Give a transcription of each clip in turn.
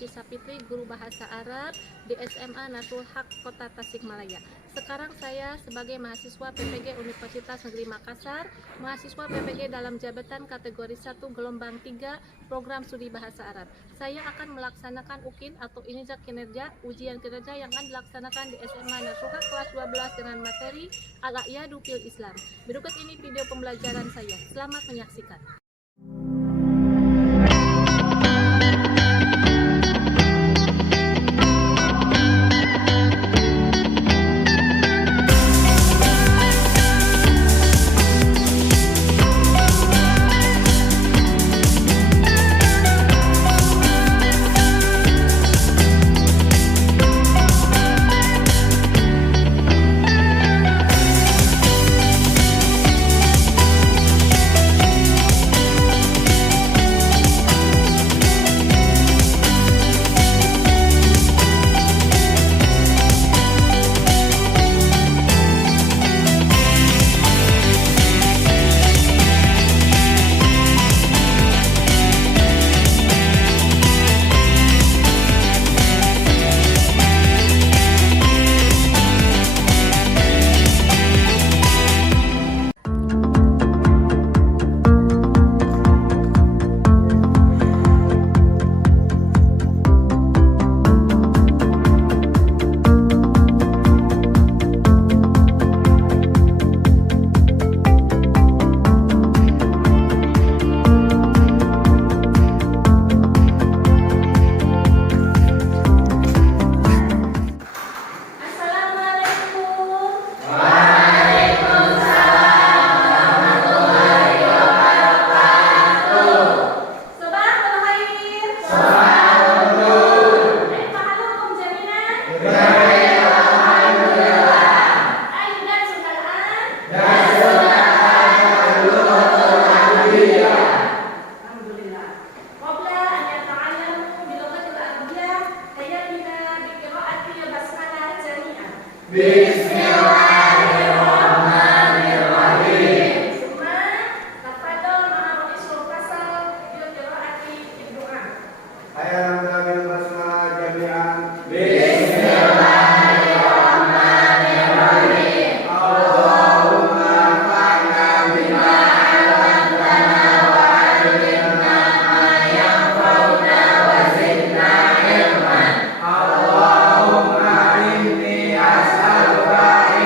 Aci Sapitri, guru bahasa Arab di SMA Natul Haq Kota Tasikmalaya. Sekarang saya sebagai mahasiswa PPG Universitas Negeri Makassar, mahasiswa PPG dalam jabatan kategori 1 gelombang 3 program studi bahasa Arab. Saya akan melaksanakan UKIN atau Injak Kinerja, ujian kinerja yang akan dilaksanakan di SMA Natul Haq kelas 12 dengan materi Al-A'yadu fil Islam. Berikut ini video pembelajaran saya. Selamat menyaksikan. Bismillahirrahmanirrahim. Tafadhol ma'al isul fasal yuk qiraati doa. Ayo ngambil basmalah jami'an. Bismillahirrahmanirrahim. Allahumma anfa'na bima 'allamtana wa 'allimna ma yanfa'una wa zidna ilman. Allahumma inni as'aluka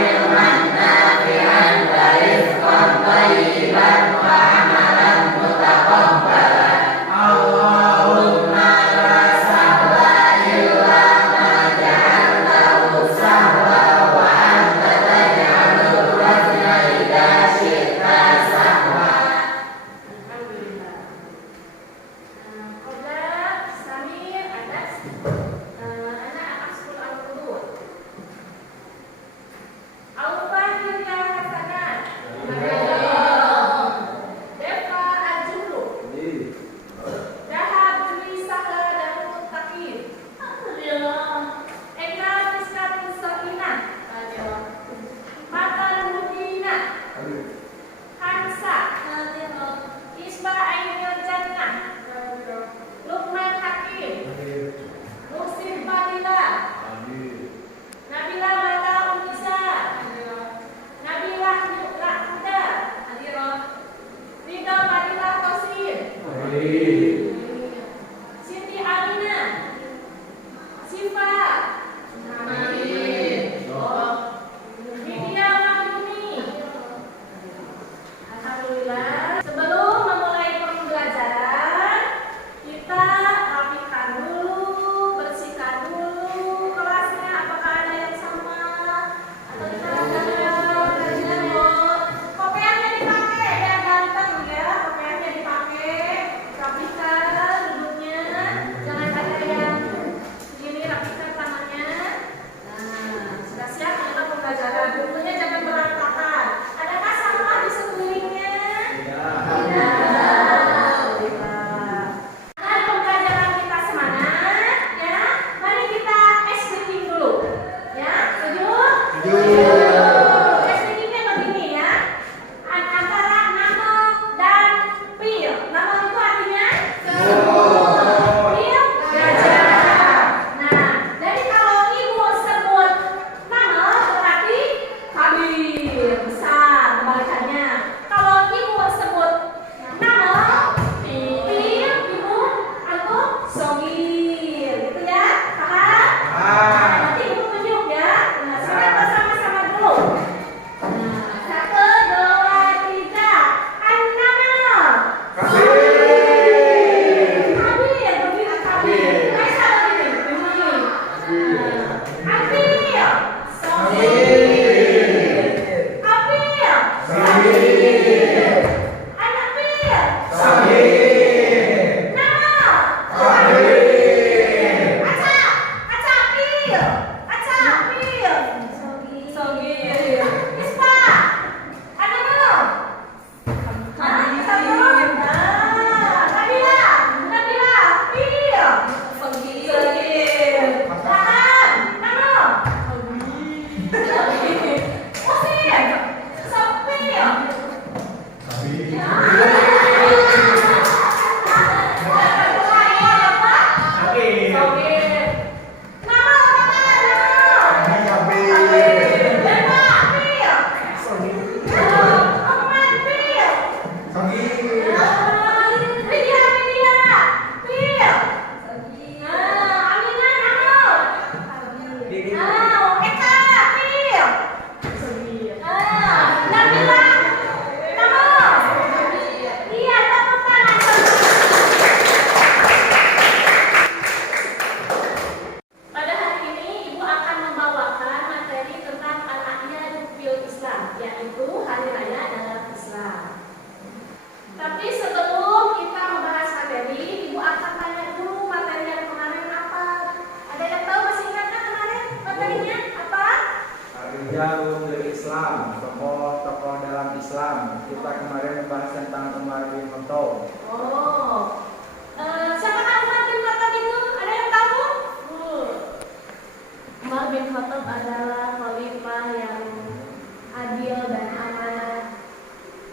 Khattab adalah khalifah yang adil dan amanah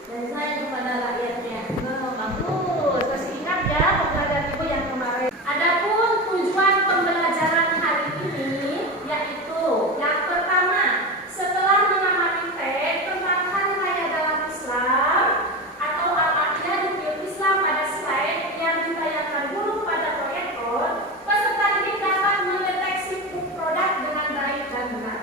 dan sayang kepada rakyatnya. Oh, bagus. Masih ingat ya pembelajaran ibu yang kemarin. Adapun tujuan pembelajaran hari ini yaitu yang pertama, setelah mengamati teks tentang hari raya dalam Islam atau al-aqiyah dukil Islam pada slide yang ditayangkan guru pada proyektor, peserta didik dapat mendeteksi produk dengan baik dan benar.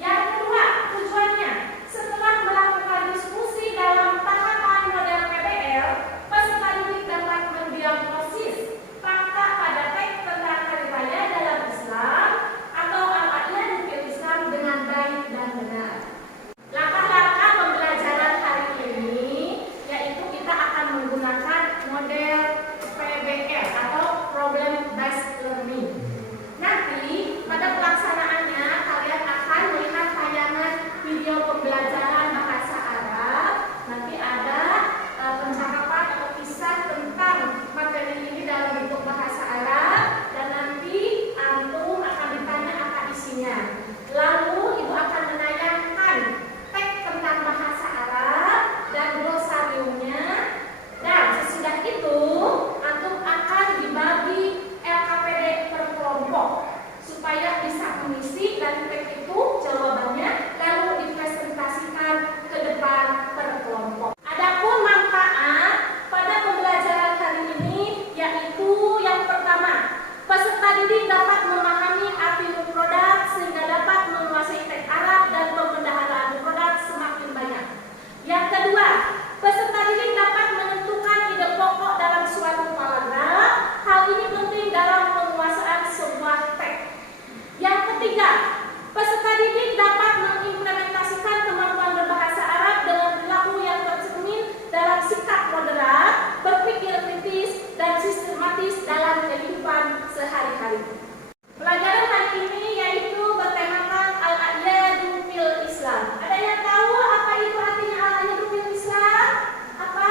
Yang kedua, tujuannya setelah melakukan diskusi dalam tahapan model PBL, peserta didik dapat mendiagnosis fakta pada teks tentang hari raya dalam Islam atau al-aqiyah dukil Islam dengan baik dan benar. Langkah-langkah pembelajaran hari ini yaitu kita akan menggunakan model PBL atau Problem Based Learning. Nanti pada pelaksanaannya kalian akan melihat tayangan video pembelajaran bahasa Arab. Nanti ada pencakapan atau kisah tentang materi ini dalam bentuk bahasa Arab dan nanti antum akan ditanya apa isinya. Lalu ibu akan menayangkan teks tentang bahasa Arab dan glosariumnya. Dan sesudah itu antum akan dibagi LKPD per kelompok supaya bisa mengisi dan teks itu jawabannya lalu dipresentasikan ke depan per kelompok. Adapun manfaat pada pembelajaran hari ini yaitu yang pertama, peserta didik dapat memahami arti produk sehingga dapat menguasai teks Arab dan pembendaharaan produk semakin banyak. Yang kedua, peserta didik dapat menentukan ide pokok dalam suatu paragraf. Hal ini penting dalam penguasaan sebuah teks. Yang ketiga, peserta didik dapat mengimplementasikan kemampuan berbahasa Arab dengan perilaku yang tercermin dalam sikap moderat, berpikir kritis, dan sistematis dalam kehidupan sehari-hari. Pelajaran hari ini yaitu bertemakan al-aqiyah dukil Islam. Ada yang tahu apa itu artinya al-aqiyah dukil Islam? Apa?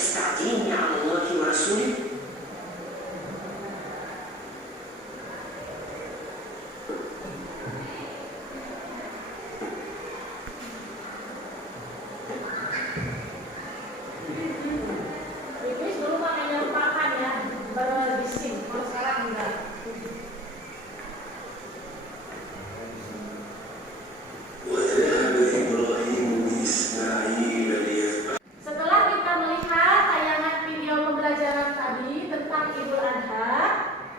تستعجلني على الله ورسوله؟ Iblis dulu makanya lupakan ya, baru bising, kalau sekarang enggak. Setelah kita melihat tayangan video pembelajaran tadi tentang Idul Adha,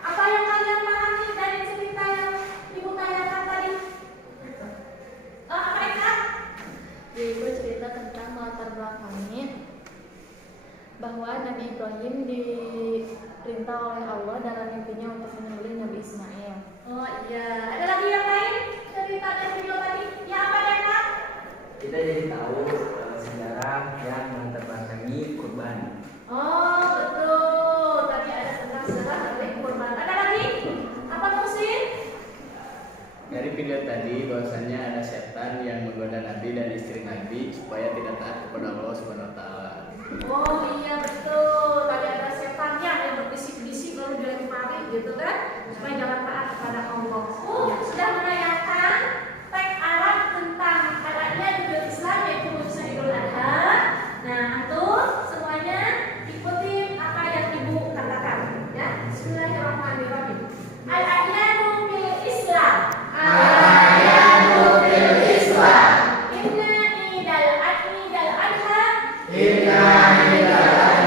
apa yang kalian pahami dari cerita yang Ibu tanyakan tadi? Apa itu? Ibu cerita tentang latar belakangnya bahwa Nabi Ibrahim diperintah oleh Allah dalam mimpinya untuk menyembelih Nabi Ismail. Oh iya, ada lagi yang lain cerita dari video tadi? Ya apa ya Kak? Kita jadi tahu sejarah yang menterbelakangi kurban. Oh betul, tadi ada tentang sejarah dari kurban. Ada lagi? Apa Musin? Dari video tadi bahwasannya ada setan yang menggoda Nabi dan istri Nabi supaya tidak taat kepada Allah Subhanahu wa taala. Oh iya betul, tadi ada setannya yang berbisik-bisik lalu dilemparin gitu kan, supaya jangan taat kepada Allah. Sudah menanyakan teks Arab tentang adanya Idul Islam yaitu Musa Idul Adha. Nah, antum semuanya ikutin apa yang Ibu katakan ya. Bismillahirrahmanirrahim. Al-adyanu fil Islam. Al-adyanu fil Islam. Inna idal adha Inna illallah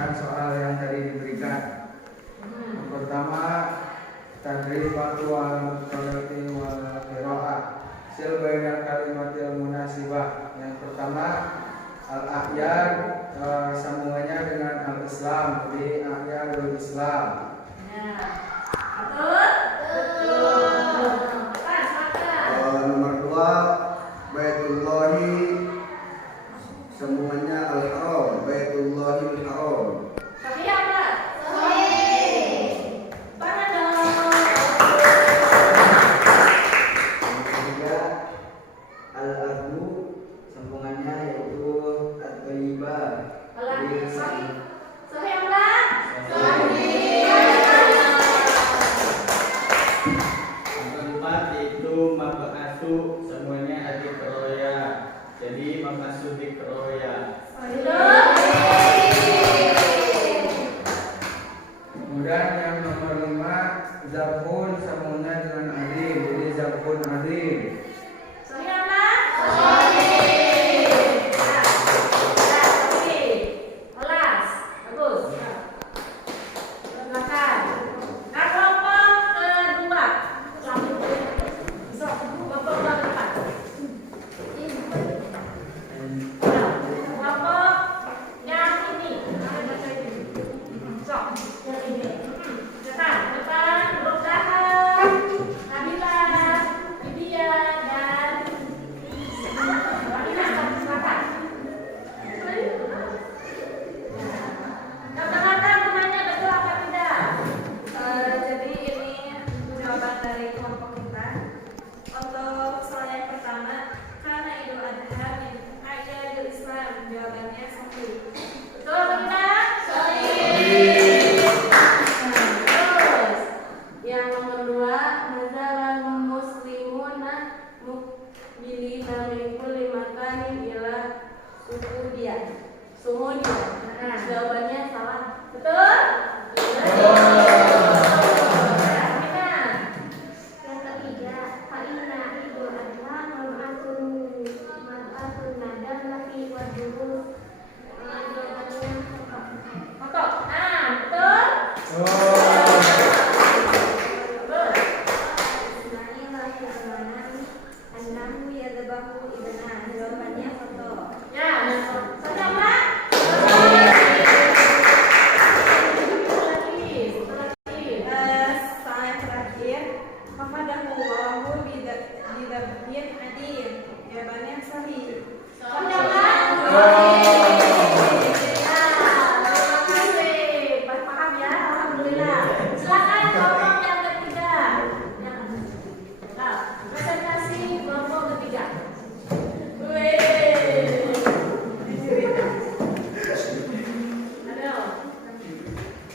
mengerjakan soal yang tadi diberikan. Yang pertama, tadribatu wal qira'ati wal qira'ah. Sil bainal kalimatil munasibah. Yang pertama, al-ahyar, sambungannya dengan al-Islam, jadi ahyarul Islam. Nomor 2, Baitullahi, sambungannya al-Haram, Baitullahil Haram. Yang ketiga, al-Ardu, sambungannya yaitu at-Thayyibah. Yang keempat yaitu mab'atsu, semuanya adikroya, jadi mab'atsu dikroya. Kemudian yang nomor 5, Zabun, sambungannya dengan adim, jadi Zabun adim. Jadi ini jawaban dari kelompok kita. Untuk soal yang pertama, karena Idul Adha min ayyadil Islam, jawabannya sahih. Betul apa tidak? Terus yang nomor 2, nazalan muslimuna muqbilina min kulli makanin ila suhudia. Nah, jawabannya salah. Betul? Yang ketiga, fa'inna idul adha mab'atsun nadam lafi wa durus. Jawabannya Betul. Betul? Bismillahirrahmanirrahim. Annahu yadbahu ibna. Jawabannya foto. Ya, sama. Soal yang terakhir, mafadahu walahu bidabhin adil. Jawabannya sahih. Sama. Paham ya? Alhamdulillah. Silakan kelompok yang ketiga. Presentasi kelompok ketiga. Aduh.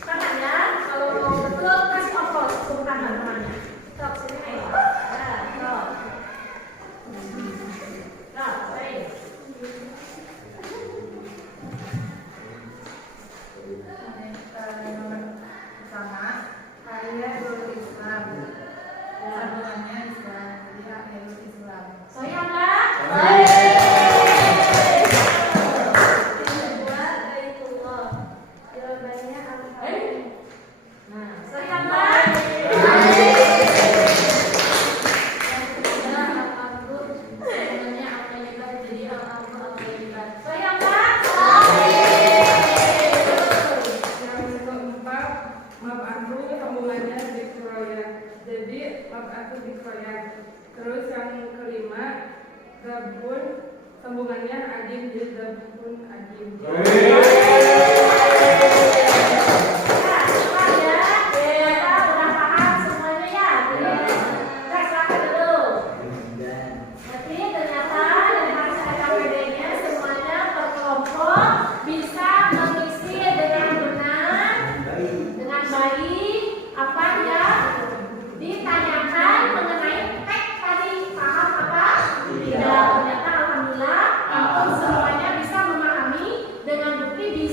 Tangan ya, kalau mau betul kasih ompos tepuk tangan temannya. Stop sini. Stop. Stop, baik. Nomor pertama, Ahyarul Islam, sambungannya Islam, jadi Ahyarul Islam. Saya enggak? Kedua, Baitullah. Jawabannya al-Haram. Nah, saya enggak? Yang ketiga, al-Ardu. Sebenarnya al-Thayyibah, jadi al-Ardu al-Thayyibah. Saya enggak? Yang keempat, mab'atsu, sambungannya dikroya, jadi mab'atsu dikroya. Terus yang kelima, Zabun, sambungannya adim, jadi Zabun adim. Udah paham semuanya ya? Kita silakan dulu. Jadi ternyata dari hasil KPD-nya semuanya per kelompok bisa mengisi dengan benar, dengan baik apa yang ditanyakan mengenai teks tadi. Paham apa? Tidak. Ternyata alhamdulillah antum semuanya bisa memahami dengan bukti di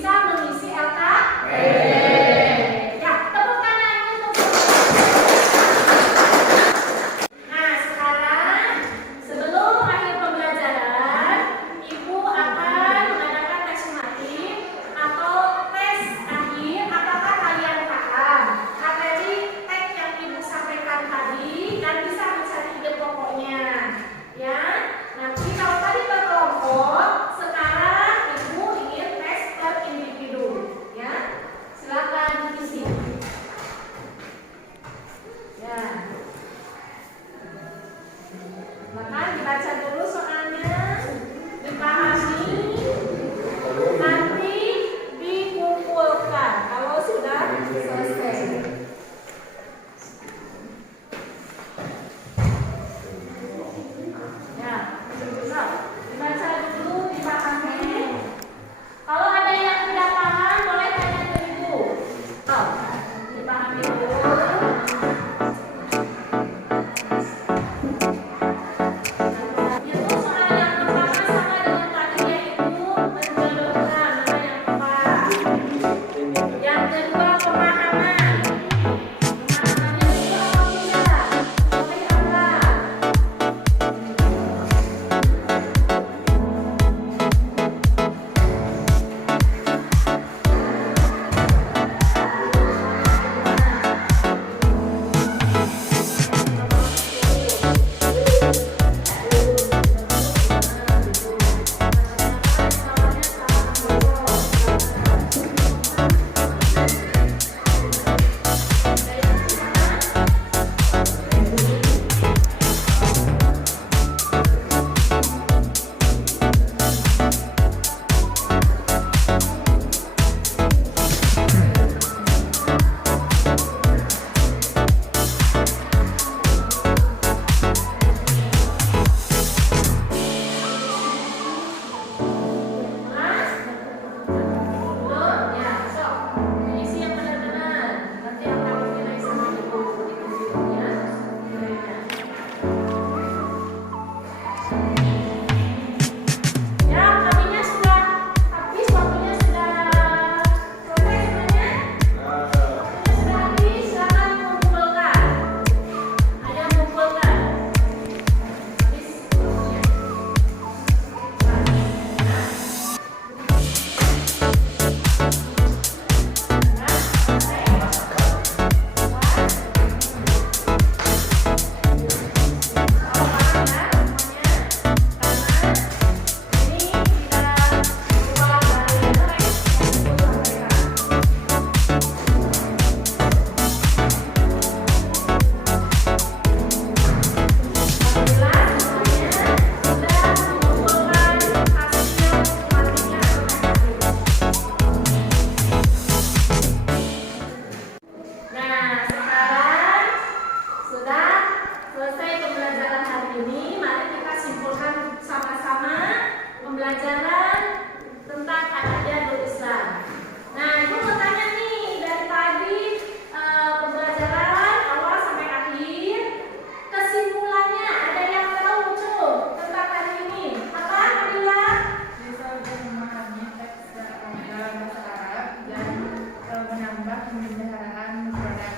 menambah pemeliharaan produk.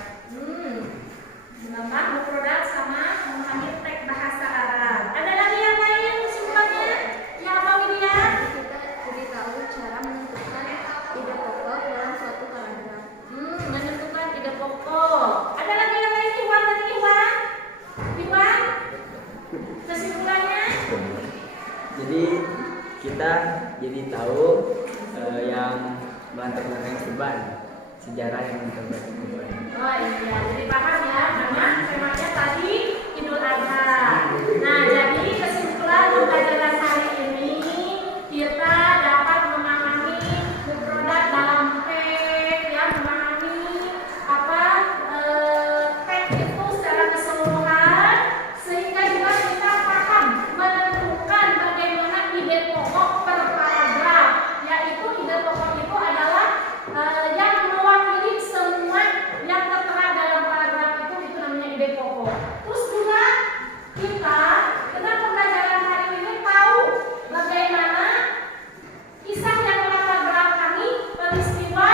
Menambah produk sama memahami teks bahasa Arab. Ada lagi yang lain kesimpulannya? Ya apa Widya? Kita jadi tahu cara menentukan ide pokok dalam suatu paragraf. Menentukan ide pokok. Ada lagi yang lain Iwan dan Iwan? Iwan? Kesimpulannya? Jadi kita jadi tahu yang melantar-belakang Kurban, sejarah yang melantar-belakang Kurban. Oh iya, jadi paham ya, karena temanya tadi Idul Adha. Nah, jadi kesimpulan pembelajaran hari ini kita dapat memahami produk dalam teks, ya, memahami apa teks itu secara keseluruhan, sehingga juga kita paham menentukan bagaimana ide pokok per paragraf, yaitu ide pokok itu adalah yang mewakili semua yang tertera dalam paragraf itu namanya ide pokok. Terus juga kita dengan pembelajaran hari ini tahu bagaimana kisah yang melatar belakangi peristiwa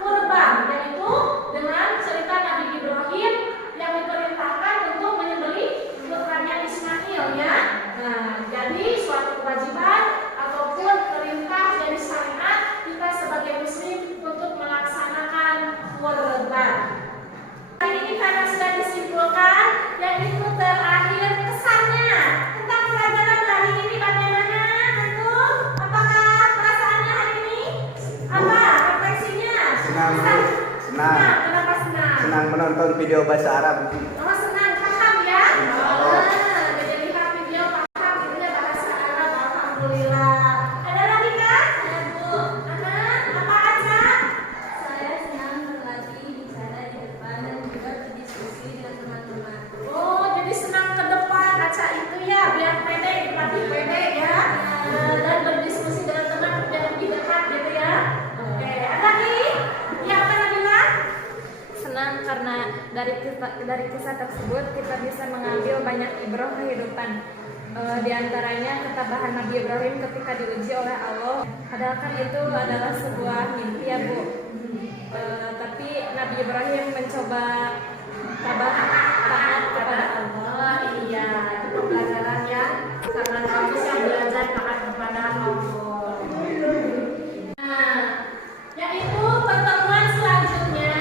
kurban, yaitu dengan cerita Nabi Ibrahim yang diperintahkan untuk menyembelih putranya Ismail, ya. Nah, jadi suatu kewajiban ataupun perintah dari syariat kita sebagai muslim untuk melaksanakan kurban. Hari ini karena sudah disimpulkan, yaitu terakhir kesannya tentang pelajaran hari ini bagaimana? Antum, apakah perasaannya hari ini? Apa refleksinya? Senang. Senang. Kenapa senang? Senang menonton video bahasa Arab. Oh, senang, paham ya? Nah, jadi happy dia paham itunya bahasa Arab. Alhamdulillah. Ada lagi kan? Ada Bu. Anak, apa aja? Saya senang berlatih bicara di depan dan juga berdiskusi dengan teman-teman. Oh, jadi senang ke depan baca itu ya, biar pede, dilatih pede ya. Dan berdiskusi dengan teman yang lebih dekat gitu ya. Oke, ada lagi? Ya, apa lagi lah? Senang karena dari kisah tersebut kita bisa mengambil banyak ibrah kehidupan. Di antaranya ketabahan Nabi Ibrahim ketika diuji oleh Allah. Padahal kan itu adalah sebuah mimpi ya Bu. Tapi Nabi Ibrahim mencoba taat kepada Allah. Oh iya, itu pembelajaran yang sangat bagus yang belajar taat kepada Allah. Nah, yaitu pertemuan selanjutnya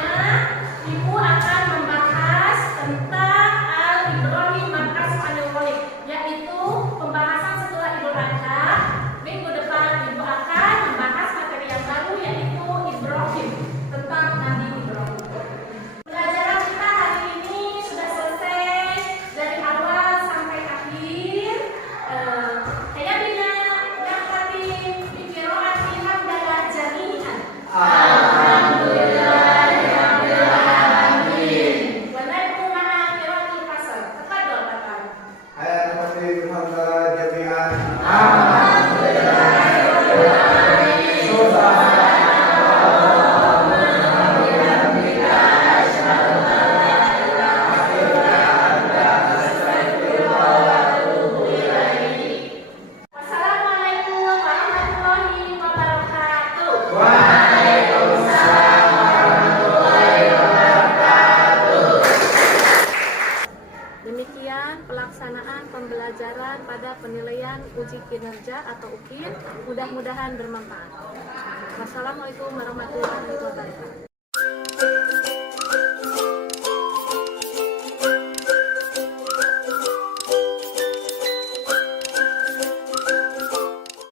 Ibu akan membahas tentang Al-Ibrahim Makas Anil Walik, yaitu pembahasan setelah Idul Adha. Minggu depan Ibu akan membahas materi yang baru, yaitu Ibrahim, tentang Nabi Ibrahim. Pelajaran kita hari ini sudah selesai dari awal sampai akhir. Kayak bina yang tadi dikiroan imam dalam jaminan. Walaikum ma'a kiraatil fasal. Tafadhol, Bapak. Ayat seperti Alhamdulillah jami'an. Wassalamualaikum warahmatullahi wabarakatuh. Demikian pelaksanaan pembelajaran pada penilaian uji kinerja atau UKIN. Mudah-mudahan bermanfaat. Wassalamualaikum warahmatullahi wabarakatuh.